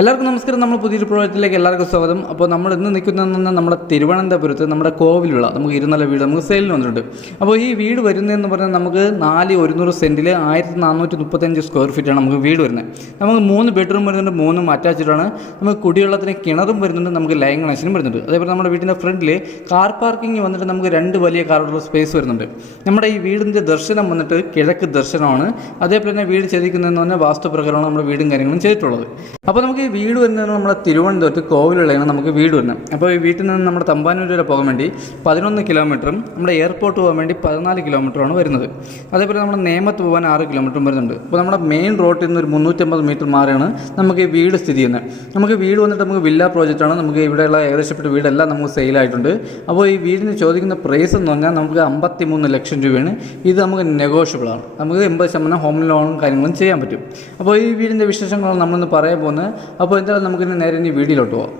എല്ലാവർക്കും നമസ്കാരം. നമ്മൾ പുതിയൊരു പ്രോജക്റ്റിലേക്ക് എല്ലാവർക്കും സ്വാഗതം. അപ്പോൾ നമ്മൾ ഇന്ന് നിൽക്കുന്നതെന്ന് നമ്മുടെ തിരുവനന്തപുരത്ത് നമ്മുടെ കോവിലുള്ള നമുക്ക് ഇരുനില വീട് നമുക്ക് സെയിലിന് വന്നിട്ടുണ്ട്. അപ്പോൾ ഈ വീട് വരുന്നതെന്ന് പറഞ്ഞാൽ നമുക്ക് 4,100 സെൻറ്റിൽ 1,435 സ്ക്വയർ ഫീറ്റാണ് നമുക്ക് വീട് വരുന്നത്. നമുക്ക് 3 ബെഡ്റൂം വരുന്നുണ്ട്, 3 അറ്റാച്ച്ഡാണ്. നമുക്ക് കുടിവെള്ളത്തിന് കിണറും വരുന്നുണ്ട്, നമുക്ക് ലൈൻ കണക്ഷനും വരുന്നുണ്ട്. അതേപോലെ നമ്മുടെ വീടിൻ്റെ ഫ്രണ്ടിൽ കാർ പാർക്കിംഗ് വന്നിട്ട് നമുക്ക് 2 വലിയ കാറുള്ള സ്പേസ് വരുന്നുണ്ട്. നമ്മുടെ ഈ വീടിൻ്റെ ദർശനം വന്നിട്ട് കിഴക്ക് ദർശനമാണ്. അതേപോലെ തന്നെ വീട് ചെയ്തിരിക്കുന്നതെന്ന് പറഞ്ഞാൽ വാസ്തുപ്രകാരമാണ് നമ്മുടെ വീടും കാര്യങ്ങളും ചെയ്തിട്ടുള്ളത്. അപ്പോൾ നമുക്ക് ഈ വീട് വരുന്നത് നമ്മുടെ തിരുവനന്തപുരത്ത് കോവിലുള്ളതാണ് നമുക്ക് വീട് വരുന്നത്. അപ്പോൾ ഈ വീട്ടിൽ നിന്ന് നമ്മുടെ തമ്പാനൂർ വരെ പോകാൻ വേണ്ടി 11 കിലോമീറ്ററും നമ്മുടെ എയർപോർട്ട് പോകാൻ വേണ്ടി 14 കിലോമീറ്ററാണ് വരുന്നത്. അതേപോലെ നമ്മുടെ നേമത്ത് പോകാൻ 6 കിലോമീറ്ററും വരുന്നുണ്ട്. അപ്പോൾ നമ്മുടെ മെയിൻ റോഡിൽ നിന്ന് ഒരു 350 മീറ്റർ മാറിയാണ് നമുക്ക് ഈ വീട് സ്ഥിതി ചെയ്യുന്നത്. നമുക്ക് വീട് വന്നിട്ട് നമുക്ക് വില്ല പ്രോജക്റ്റാണ്. നമുക്ക് ഇവിടെയുള്ള ഏകദേശപ്പെട്ട വീടെല്ലാം നമുക്ക് സെയിലായിട്ടുണ്ട്. അപ്പോൾ ഈ വീടിന് ചോദിക്കുന്ന പ്രൈസ് എന്ന് പറഞ്ഞാൽ നമുക്ക് 53 ലക്ഷം രൂപയാണ്. ഇത് നമുക്ക് നെഗോഷ്യബിളാണ്. നമുക്ക് 80% ഹോം ലോണും കാര്യങ്ങളും ചെയ്യാൻ പറ്റും. അപ്പോൾ ഈ വീടിൻ്റെ വിശേഷങ്ങളാണ് നമ്മളിന്ന് പറയാൻ പോകുന്നത്. അപ്പോൾ എന്തായാലും നമുക്കിനി നേരെ ഇനി വീഡിയോയിലോട്ട് പോകാം.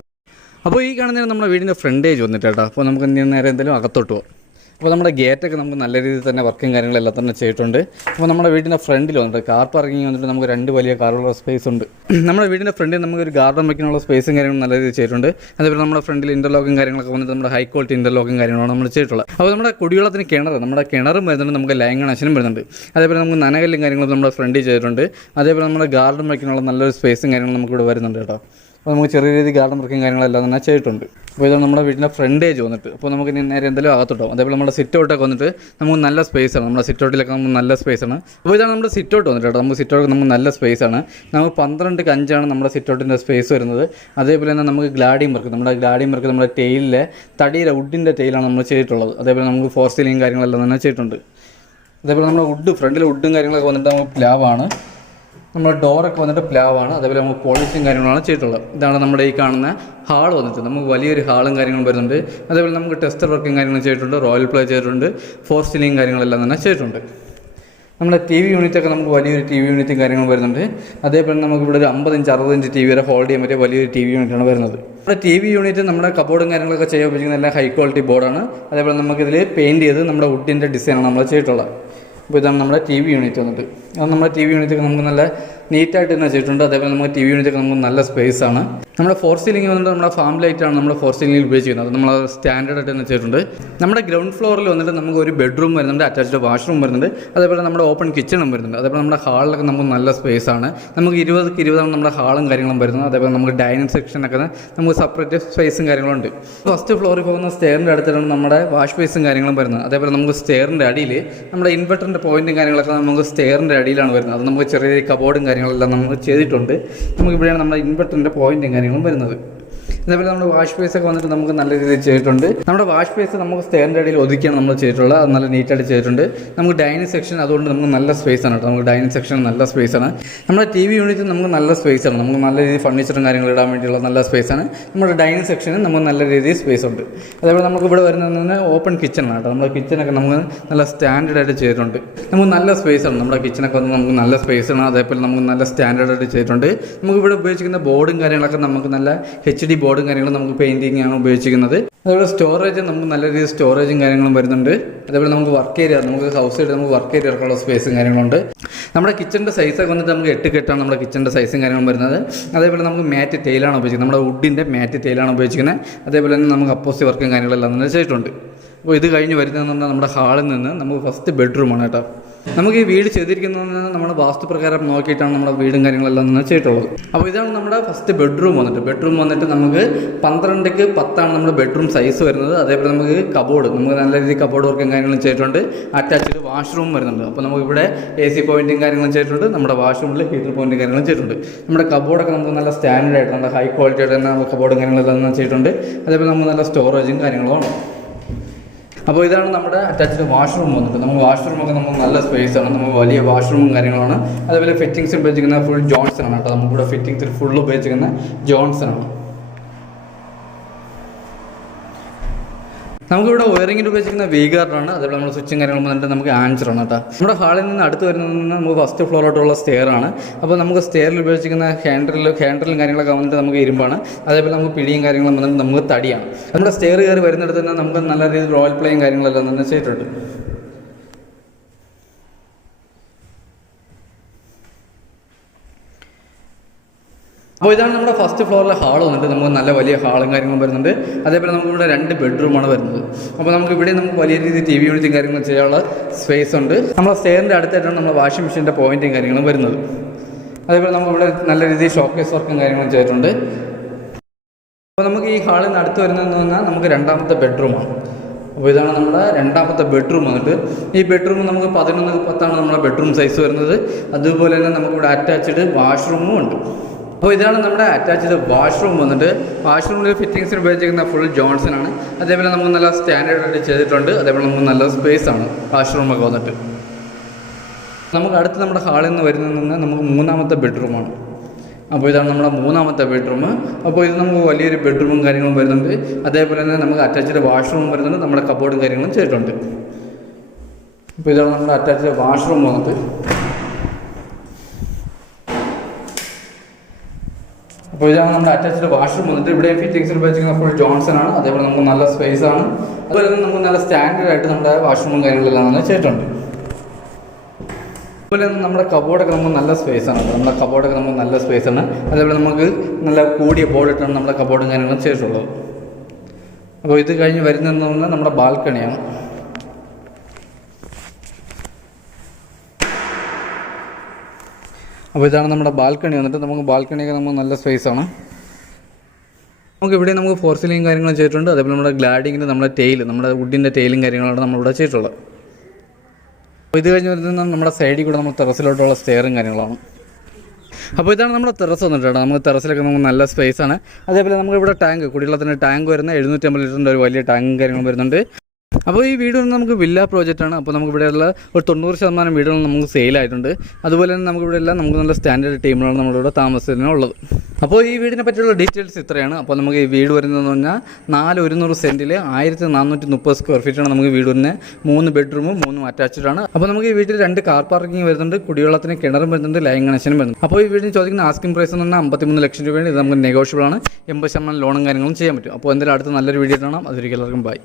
അപ്പോൾ ഈ കാണുന്നതിന് നമ്മുടെ വീടിൻ്റെ ഫ്രണ്ടേജ് വന്നിട്ട് കേട്ടോ. അപ്പോൾ നമുക്ക് ഇനി നേരെ എന്തായാലും അകത്തോട്ട് പോകാം. അപ്പോൾ നമ്മുടെ ഗേറ്റൊക്കെ നമുക്ക് നല്ല രീതിയിൽ തന്നെ വർക്കും കാര്യങ്ങളെല്ലാം തന്നെ ചെയ്തിട്ടുണ്ട്. അപ്പോൾ നമ്മുടെ വീടിൻ്റെ ഫ്രണ്ടിൽ വന്നിട്ട് കാർ പാർക്കിംഗ് വന്നിട്ട് നമുക്ക് 2 വലിയ കാറുള്ള സ്പേസ് ഉണ്ട്. നമ്മുടെ വീടിൻ്റെ ഫ്രണ്ടിൽ നമുക്കൊരു ഗാർഡൻ വയ്ക്കാനുള്ള സ്പേസും കാര്യങ്ങളും നല്ല രീതിയിൽ ചെയ്തിട്ടുണ്ട്. അതേപോലെ നമ്മുടെ ഫ്രണ്ടിൽ ഇൻ്റർലോക്കും കാര്യങ്ങളൊക്കെ വന്നിട്ട് നമ്മുടെ ഹൈ ക്വാളിറ്റി ഇൻ്റർലോക്കും കാര്യങ്ങളാണ് നമ്മൾ ചെയ്തിട്ടുള്ളത്. അപ്പോൾ നമ്മുടെ കുടിവെള്ളത്തിന് നമ്മുടെ കിണറും വരുന്നുണ്ട്, നമുക്ക് ലൈൻ കണക്ഷനും വരുന്നുണ്ട്. അതേപോലെ നമുക്ക് നനകല്ലും കാര്യങ്ങളും നമ്മുടെ ഫ്രണ്ടിൽ ചെയ്തിട്ടുണ്ട്. അതേപോലെ നമ്മുടെ ഗാർഡൻ വയ്ക്കാനുള്ള നല്ലൊരു സ്പേസും കാര്യങ്ങളും നമുക്കിവിടെ വരുന്നുണ്ട് കേട്ടോ. അപ്പോൾ നമുക്ക് ചെറിയ രീതിയിൽ ഗാർഡൻ വർക്കും കാര്യങ്ങളെല്ലാം തന്നെ ചെയ്തിട്ടുണ്ട്. അപ്പോൾ ഇതാണ് നമ്മുടെ വീടിൻ്റെ ഫ്രണ്ടേജ് വന്നിട്ട്. അപ്പോൾ നമുക്ക് ഇനി നേരെ എന്തെങ്കിലും അകത്തോട്ടോ. അതേപോലെ നമ്മുടെ സിറ്റ് ഔട്ടൊക്കെ വന്നിട്ട് നമുക്ക് നല്ല സ്പേസാണ്. നമ്മുടെ സിറ്റ് ഔട്ടിലൊക്കെ നമുക്ക് നല്ല സ്പേസാണ്. അപ്പോൾ ഇതാണ് നമ്മുടെ സിറ്റ് ഔട്ട് വന്നിട്ട് കേട്ടോ. നമുക്ക് സിറ്റ് ഔട്ട് നമുക്ക് നല്ല സ്പേസാണ്. നമുക്ക് 12x5 നമ്മുടെ സിറ്റ് ഔട്ടിൻ്റെ സ്പേസ് വരുന്നത്. അതേപോലെ തന്നെ നമുക്ക് ഗ്ലാഡിയം വർക്ക് നമ്മുടെ ടെയിലിലെ തടിയുടെ വുഡിൻ്റെ ടെയിലാണ് നമ്മൾ ചെയ്തിട്ടുള്ളത്. അതേപോലെ നമുക്ക് ഫോർ സീലിംഗ് കാര്യങ്ങളെല്ലാം തന്നെ ചെയ്തിട്ടുണ്ട്. അതേപോലെ നമ്മുടെ ഫ്രണ്ടിലെ വുഡും കാര്യങ്ങളൊക്കെ വന്നിട്ട് നമുക്ക് പ്ലാവാണ്. നമ്മുടെ ഡോറൊക്കെ വന്നിട്ട് പ്ലാവാണ്. അതേപോലെ നമുക്ക് പോളിഷും കാര്യങ്ങളാണ് ചെയ്തിട്ടുള്ളത്. ഇതാണ് നമ്മുടെ ഈ കാണുന്ന ഹാൾ വന്നിട്ട് നമുക്ക് വലിയൊരു ഹാളും കാര്യങ്ങളും വരുന്നുണ്ട്. അതേപോലെ നമുക്ക് ടെസ്റ്റർ വർക്കും കാര്യങ്ങളും ചെയ്തിട്ടുണ്ട്, റോയൽ പ്ലേ ചെയ്തിട്ടുണ്ട്, ഫോർ സീലിംഗ് കാര്യങ്ങളെല്ലാം തന്നെ ചെയ്തിട്ടുണ്ട്. നമ്മുടെ TV യൂണിറ്റൊക്കെ നമുക്ക് വലിയൊരു TV യൂണിറ്റും കാര്യങ്ങളും വരുന്നുണ്ട്. അതേപോലെ നമുക്ക് ഇവിടെ ഒരു 50 ഇഞ്ച് 60 ഇഞ്ച് TV വരെ ഹോൾഡ് ചെയ്യാൻ പറ്റിയ വലിയൊരു TV യൂണിറ്റാണ് വരുന്നത്. നമ്മുടെ TV യൂണിറ്റ് നമ്മുടെ കബോർഡും കാര്യങ്ങളൊക്കെ ചെയ്യാൻ ഉപയോഗിക്കുന്ന എല്ലാം ഹൈ ക്വാളിറ്റി ബോർഡാണ്. അതേപോലെ നമുക്കിതിൽ പെയിൻറ്റ് ചെയ്ത് നമ്മുടെ വുഡിൻ്റെ ഡിസൈനാണ് നമ്മൾ ചെയ്തിട്ടുള്ളത്. അപ്പോൾ ഇതാണ് നമ്മുടെ TV യൂണിറ്റ് വന്നിട്ട്. അത് നമ്മുടെ TV യൂണിറ്റൊക്കെ നമുക്ക് നല്ല നീറ്റായിട്ട് തന്നെ ചെയ്തിട്ടുണ്ട്. അതേപോലെ നമുക്ക് TV യൂണിറ്റൊക്കെ നമുക്ക് നല്ല സ്പേസാണ്. നമ്മുടെ ഫോർ സീലിംഗ് വന്നിട്ട് നമ്മുടെ ഫാം ലൈറ്റാണ് നമ്മുടെ ഫോർ സീലിംഗിൽ ഉപയോഗിച്ചിരിക്കുന്നത്. അത് നമ്മൾ സ്റ്റാൻഡേർഡായിട്ട് തന്നെ ചെയ്തിട്ടുണ്ട്. നമ്മുടെ ഗ്രൗണ്ട് ഫ്ലോറിൽ വന്നിട്ട് നമുക്ക് ഒരു ബെഡ്റൂം വരുന്നുണ്ട്, അറ്റാച്ച്ഡ് വാഷ്റൂം വരുന്നുണ്ട്. അതേപോലെ നമ്മുടെ ഓപ്പൺ കിച്ചണും വരുന്നുണ്ട്. അതേപോലെ നമ്മുടെ ഹാളിലൊക്കെ നമുക്ക് നല്ല സ്പേസാണ്. നമുക്ക് 20x20 നമ്മുടെ ഹാളും കാര്യങ്ങളും വരുന്നത്. അതേപോലെ നമുക്ക് ഡൈനിങ് സെക്ഷനൊക്കെ നമുക്ക് സെപ്പറേറ്റ് സ്പേസും കാര്യങ്ങളും ഉണ്ട്. ഫസ്റ്റ് ഫ്ലോറിൽ പോകുന്ന സ്റ്റെയറിൻ്റെ അടുത്താണ് നമ്മുടെ വാഷ് ബേസും കാര്യങ്ങളും വരുന്നത്. അതേപോലെ നമുക്ക് സ്റ്റെയറിൻ്റെ അടിയിൽ നമ്മുടെ ഇൻവെർട്ടറിൻ്റെ പോയിൻറ്റും കാര്യങ്ങളൊക്കെ നമുക്ക് സ്റ്റെയറിൻ്റെ അടിയിലാണ് വരുന്നത്. അത് നമുക്ക് ചെറിയ കബോർഡും കാര്യങ്ങളെല്ലാം നമ്മൾ ചെയ്തിട്ടുണ്ട്. നമുക്ക് ഇവിടെയാണ് നമ്മുടെ ഇൻവെർട്ടറിൻ്റെ പോയിൻറ്റും കാര്യങ്ങളും വരുന്നത്. അതേപോലെ നമ്മുടെ വാഷ് ബേസൊക്കെ വന്നിട്ട് നമുക്ക് നല്ല രീതിയിൽ ചെയ്തിട്ടുണ്ട്. നമ്മുടെ വാഷ് ബേസ് നമുക്ക് സ്റ്റെയറിൻ്റെ അടിയിൽ ഒതുക്കിയാണ് നമ്മൾ ചെയ്തിട്ടുള്ളത്. അത് നല്ല നീറ്റായിട്ട് ചെയ്തിട്ടുണ്ട്. നമുക്ക് ഡൈനിങ് സെക്ഷൻ അതുകൊണ്ട് നമുക്ക് നല്ല സ്പേസാണ് കേട്ടോ. നമുക്ക് ഡൈനിങ് സെക്ഷൻ നല്ല സ്പേസാണ്. നമ്മുടെ TV യൂണിറ്റ് നമുക്ക് നല്ല സ്പേസാണ്. നമുക്ക് നല്ല രീതിയിൽ ഫർണിച്ചറും കാര്യങ്ങളും ഇടാൻ വേണ്ടിയുള്ള നല്ല സ്പേസാണ്. നമ്മുടെ ഡൈനിങ് സെക്ഷന് നമുക്ക് നല്ല രീതിയിൽ സ്പേസ് ഉണ്ട്. അതേപോലെ നമുക്ക് ഇവിടെ വരുന്നത് ഓപ്പൺ കിച്ചണാണ് കേട്ടോ. നമ്മുടെ കിച്ചണൊക്കെ നമുക്ക് നല്ല സ്റ്റാൻഡേർഡായിട്ട് ചെയ്തിട്ടുണ്ട്. നമുക്ക് നല്ല സ്പേസാണ്. നമ്മുടെ കിച്ചണൊക്കെ വന്ന് നമുക്ക് നല്ല സ്പേസാണ്. അതേപോലെ നമുക്ക് നല്ല സ്റ്റാൻഡേർഡായിട്ട് ചെയ്തിട്ടുണ്ട്. നമുക്ക് ഇവിടെ ഉപയോഗിച്ചിരിക്കുന്ന ബോർഡും കാര്യങ്ങളൊക്കെ നമുക്ക് നല്ല HD ബോർഡും കാര്യങ്ങളും നമുക്ക് പെയിൻറ്റിംഗ് ആണ് ഉപയോഗിച്ചിരിക്കുന്നത്. അതേപോലെ സ്റ്റോറേജ് നമുക്ക് നല്ല രീതിയിൽ സ്റ്റോറേജും കാര്യങ്ങളും വരുന്നുണ്ട്. അതേപോലെ നമുക്ക് വർക്ക് ഏരിയ നമുക്ക് ഹൗസ് സൈഡ് നമുക്ക് വർക്ക് ഏരിയ ഇറക്കാനുള്ള സ്പേസും കാര്യങ്ങളുണ്ട്. നമ്മുടെ കിച്ചൻ്റെ സൈസൊക്കെ വന്നിട്ട് നമുക്ക് 8 കെട്ടാണ് നമ്മുടെ കിച്ചൻ്റെ സൈസും കാര്യങ്ങളും വരുന്നത്. അതേപോലെ നമുക്ക് മാറ്റ് ടൈലാണ് ഉപയോഗിക്കുന്നത്. നമ്മുടെ വുഡിൻ്റെ മാറ്റ് ടൈലാണ് ഉപയോഗിക്കുന്നത്. അതേപോലെ തന്നെ നമുക്ക് അപ്പോസി വർക്കും കാര്യങ്ങളെല്ലാം തന്നെ ചെയ്തിട്ടുണ്ട്. അപ്പോൾ ഇത് കഴിഞ്ഞ് വരുന്നതെന്ന് പറഞ്ഞാൽ നമ്മുടെ ഹാളിൽ നിന്ന് നമുക്ക് ഫസ്റ്റ് ബെഡ്റൂമാണ് കേട്ടോ. നമുക്ക് ഈ വീട് ചെയ്തിരിക്കുന്നത് നമ്മുടെ വാസ്തുപ്രകാരം നോക്കിയിട്ടാണ് നമ്മുടെ വീടും കാര്യങ്ങളെല്ലാം തന്നെ ചെയ്തിട്ടുള്ളത്. അപ്പോൾ ഇതാണ് നമ്മുടെ ഫസ്റ്റ് ബെഡ്റൂം വന്നിട്ട് നമുക്ക് 12x10 നമ്മുടെ ബെഡ്റൂം സൈസ് വരുന്നത്. അതേപോലെ നമുക്ക് കബോർഡ് നമുക്ക് നല്ല രീതിയിൽ കബോർഡ് വർക്കും കാര്യങ്ങളും ചെയ്തിട്ടുണ്ട്. അറ്റാച്ച്ഡ് വാഷ്റൂം വരുന്നുണ്ട്. അപ്പോൾ നമുക്ക് ഇവിടെ AC പോയിൻറ്റും കാര്യങ്ങളും ചെയ്തിട്ടുണ്ട്. നമ്മുടെ വാഷ്റൂമിൽ ഹീറ്റർ പോയിൻറ്റും കാര്യങ്ങളും ചെയ്തിട്ടുണ്ട്. നമ്മുടെ കബോർഡൊക്കെ നമുക്ക് നല്ല സ്റ്റാൻഡേർഡ് ആയിട്ട് നല്ല ഹൈ ക്വാളിറ്റി ആയിട്ട് തന്നെ കബോർഡും കാര്യങ്ങളെല്ലാം തന്നെ ചെയ്തിട്ടുണ്ട്. അതേപോലെ നമുക്ക് നല്ല സ്റ്റോറേജും കാര്യങ്ങളുമാണ്. അപ്പോൾ ഇതാണ് നമ്മുടെ അറ്റാച്ച്ഡ് വാഷ്റൂം വന്നിട്ട്. നമുക്ക് വാഷ്റൂമൊക്കെ നമുക്ക് നല്ല സ്പേസാണ്. നമുക്ക് വലിയ വാഷ്റൂമും കാര്യങ്ങളാണ്. അതേപോലെ ഫിറ്റിങ്സ് ഉപയോഗിച്ചിരിക്കുന്ന ഫുൾ ജോൺസൺ ആണ് കേട്ടോ. നമുക്കിവിടെ ഫിറ്റിങ്സിൽ ഫുൾ ഉപയോഗിച്ചിരിക്കുന്ന ജോൺസൺ ആണ്. നമുക്കിവിടെ വയറിങ്ങിൽ ഉപയോഗിച്ചിരിക്കുന്ന V-ഗാർഡാണ്. അതേപോലെ നമ്മുടെ സ്വിച്ചും കാര്യങ്ങളും വന്നിട്ട് നമുക്ക് ആൻസറാണ് കേട്ടോ. നമ്മുടെ ഹാളിൽ നിന്ന് അടുത്ത് വരുന്നത് നമുക്ക് ഫസ്റ്റ് ഫ്ലോറിലോട്ടുള്ള സ്റ്റെയറാണ്. അപ്പോൾ നമുക്ക് സ്റ്റെയറിൽ ഉപയോഗിച്ചിരിക്കുന്ന ഹാൻഡിലും കാര്യങ്ങളൊക്കെ വന്നിട്ട് നമുക്ക് ഇരുമ്പാണ്. അതേപോലെ നമുക്ക് പിടിയും കാര്യങ്ങളും വന്നിട്ട് നമുക്ക് തടിയാണ്. നമ്മുടെ സ്റ്റെയർ കയറി വരുന്നിടത്ത് തന്നെ നമുക്ക് നല്ല രീതിയിൽ റോയൽ പ്ലേയും കാര്യങ്ങളെല്ലാം തന്നെ ചെയ്തിട്ടുണ്ട്. അപ്പോൾ ഇതാണ് നമ്മുടെ ഫസ്റ്റ് ഫ്ലോറിലെ ഹാൾ വന്നിട്ട് നമുക്ക് നല്ല വലിയ ഹാളും കാര്യങ്ങളും വരുന്നുണ്ട്. അതേപോലെ നമുക്കിവിടെ 2 ബെഡ്റൂമാണ് വരുന്നത്. അപ്പോൾ നമുക്ക് ഇവിടെ നമുക്ക് വലിയ രീതിയിൽ TV യൂണിറ്റും കാര്യങ്ങളും ചെയ്യാനുള്ള സ്പേസ് ഉണ്ട്. നമ്മളെ സ്റ്റെയറിൻ്റെ അടുത്തായിട്ടാണ് നമ്മുടെ വാഷിംഗ് മെഷീൻ്റെ പോയിൻറ്റും കാര്യങ്ങളും വരുന്നത്. അതേപോലെ നമുക്കിവിടെ നല്ല രീതിയിൽ ഷോക്കേസ് വർക്കും കാര്യങ്ങളും ചെയ്തിട്ടുണ്ട്. അപ്പോൾ നമുക്ക് ഈ ഹാളിൽ നിന്ന് അടുത്ത് വരുന്നതെന്ന് പറഞ്ഞാൽ നമുക്ക് 2ാമത്തെ ബെഡ്റൂമാണ്. അപ്പോൾ ഇതാണ് നമ്മുടെ 2ാമത്തെ ബെഡ്റൂം വന്നിട്ട്. ഈ ബെഡ്റൂം നമുക്ക് 11x10 നമ്മുടെ ബെഡ്റൂം സൈസ് വരുന്നത്. അതുപോലെ തന്നെ നമുക്കിവിടെ അറ്റാച്ച്ഡ് വാഷ്റൂമും ഉണ്ട്. അപ്പോൾ ഇതാണ് നമ്മുടെ അറ്റാച്ച്ഡ് വാഷ്റൂം വന്നിട്ട്. വാഷ്റൂമിൽ ഫിറ്റിങ്സിന് ഉപയോഗിച്ചിരിക്കുന്ന ഫുൾ ജോൺസൺ ആണ്. അതേപോലെ നമുക്ക് നല്ല സ്റ്റാൻഡേർഡായിട്ട് ചെയ്തിട്ടുണ്ട്. അതേപോലെ നമുക്ക് നല്ല സ്പേസ് ആണ് വാഷ്റൂമൊക്കെ വന്നിട്ട്. നമുക്ക് അടുത്ത് നമ്മുടെ ഹാളിൽ നിന്ന് വരുന്നതെന്ന് നമുക്ക് 3ാമത്തെ ബെഡ്റൂമാണ്. അപ്പോൾ ഇതാണ് നമ്മുടെ 3ാമത്തെ ബെഡ്റൂം. അപ്പോൾ ഇത് നമുക്ക് വലിയൊരു ബെഡ്റൂമും കാര്യങ്ങളും വരുന്നുണ്ട്. അതേപോലെ തന്നെ നമുക്ക് അറ്റാച്ച്ഡ് വാഷ്റൂം വരുന്നുണ്ട്. നമ്മുടെ കബോർഡും കാര്യങ്ങളും ചെയ്തിട്ടുണ്ട്. അപ്പോൾ ഇതാണ് നമ്മുടെ അറ്റാച്ച്ഡ് വാഷ്റൂം വന്നിട്ട്. അപ്പോൾ ഇതാണ് നമ്മുടെ അറ്റാച്ച്ഡ് വാഷ്റൂം വന്നിട്ട്. ഇവിടെ ഫിറ്റിങ്സിൽ ഉപയോഗിച്ചിരിക്കുന്ന ഫുൾ ജോൺസൺ ആണ്. അതേപോലെ നമുക്ക് നല്ല സ്പേസ് ആണ്. അതുപോലെ തന്നെ നമുക്ക് നല്ല സ്റ്റാൻഡേർഡായിട്ട് നമ്മുടെ വാഷ്റൂമും കാര്യങ്ങളെല്ലാം തന്നെ ചെയ്തിട്ടുണ്ട്. അതുപോലെ തന്നെ നമ്മുടെ കബോർഡൊക്കെ നമുക്ക് നല്ല സ്പേസാണ്. നമ്മുടെ കബോർഡൊക്കെ നമുക്ക് നല്ല സ്പേസാണ്. അതേപോലെ നമുക്ക് നല്ല കൂടിയ ബോർഡിട്ടാണ് നമ്മുടെ കബോർഡും കാര്യങ്ങളും ചെയ്തിട്ടുള്ളത്. അപ്പോൾ ഇത് കഴിഞ്ഞ് വരുന്നതെന്ന് പറഞ്ഞാൽ നമ്മുടെ ബാൽക്കണിയാണ്. അപ്പോൾ ഇതാണ് നമ്മുടെ ബാൽക്കണി വന്നിട്ട്. നമുക്ക് ബാൽക്കണിയൊക്കെ നമുക്ക് നല്ല സ്പേസാണ്. നമുക്ക് ഇവിടെ നമുക്ക് ഫോർ സീലിംഗ് കാര്യങ്ങളും ചെയ്തിട്ടുണ്ട്. അതേപോലെ നമ്മുടെ ഗ്ലാഡിങ്ങിന് നമ്മുടെ നമ്മുടെ വുഡിൻ്റെ ടെയിലും കാര്യങ്ങളാണ് നമ്മളിവിടെ ചെയ്തിട്ടുള്ളത്. അപ്പോൾ ഇത് കഴിഞ്ഞ് വരുന്നത് നമ്മുടെ സൈഡിൽ കൂടെ നമ്മൾ ടെറസിലോട്ടുള്ള സ്റ്റെയറും കാര്യങ്ങളാണ്. അപ്പോൾ ഇതാണ് നമ്മുടെ ടെറസ് വന്നിട്ട്. നമുക്ക് ടെറസിലൊക്കെ നമുക്ക് നല്ല സ്പേസാണ്. അതേപോലെ നമുക്കിവിടെ ടാങ്ക് കുടിവെള്ളത്തിൻ്റെ ടാങ്ക് വരുന്ന 750 ലിറ്ററിൻ്റെ ഒരു വലിയ ടാങ്കും കാര്യങ്ങളും വരുന്നുണ്ട്. അപ്പോൾ ഈ വീട് നമുക്ക് വില്ല പ്രോജക്റ്റാണ്. അപ്പോൾ നമുക്ക് ഇവിടെയുള്ള ഒരു 90% വീടുകൾ നമുക്ക് സെയിലായിട്ടുണ്ട്. അതുപോലെ തന്നെ നമുക്കിവിടെ എല്ലാം നമുക്ക് നല്ല സ്റ്റാൻഡേർഡ് ടീമുകളാണ് നമ്മളിവിടെ താമസത്തിനുള്ളത്. അപ്പോൾ ഈ വീടിനെ പറ്റിയുള്ള ഡീറ്റെയിൽസ് ഇത്രയാണ്. അപ്പോൾ നമുക്ക് ഈ വീട് വരുന്നതെന്ന് പറഞ്ഞാൽ 4 സെൻറ്റിൽ 1430 സ്ക്വയർ ഫീറ്റാണ് നമുക്ക് വീട് വരുന്നത്. 3 ബെഡ്റൂമും 3 അറ്റാച്ച്ഡ് ആണ്. അപ്പോൾ നമുക്ക് ഈ വീട്ടിൽ 2 കാർ പാർക്കിംഗ് വരുന്നുണ്ട്. കുടിവെള്ളത്തിന് കിണറും വരുന്നുണ്ട്. ലൈൻ കണക്ഷനും വരുന്നുണ്ട്. അപ്പോൾ ഈ വീടിന് ചോദിക്കുന്ന ആസ്കിംഗ് പ്രൈസ് എന്ന് പറഞ്ഞാൽ 53 ലക്ഷം രൂപയാണ്. ഇത് നമുക്ക് നെഗോഷ്യബിൾ ആണ്. 80% ലോണും കാര്യങ്ങളും ചെയ്യാൻ പറ്റും. അപ്പോൾ എന്തായാലും അടുത്ത നല്ലൊരു വീഡിയോ കാണാം. അതൊരിക്കലും ബൈ.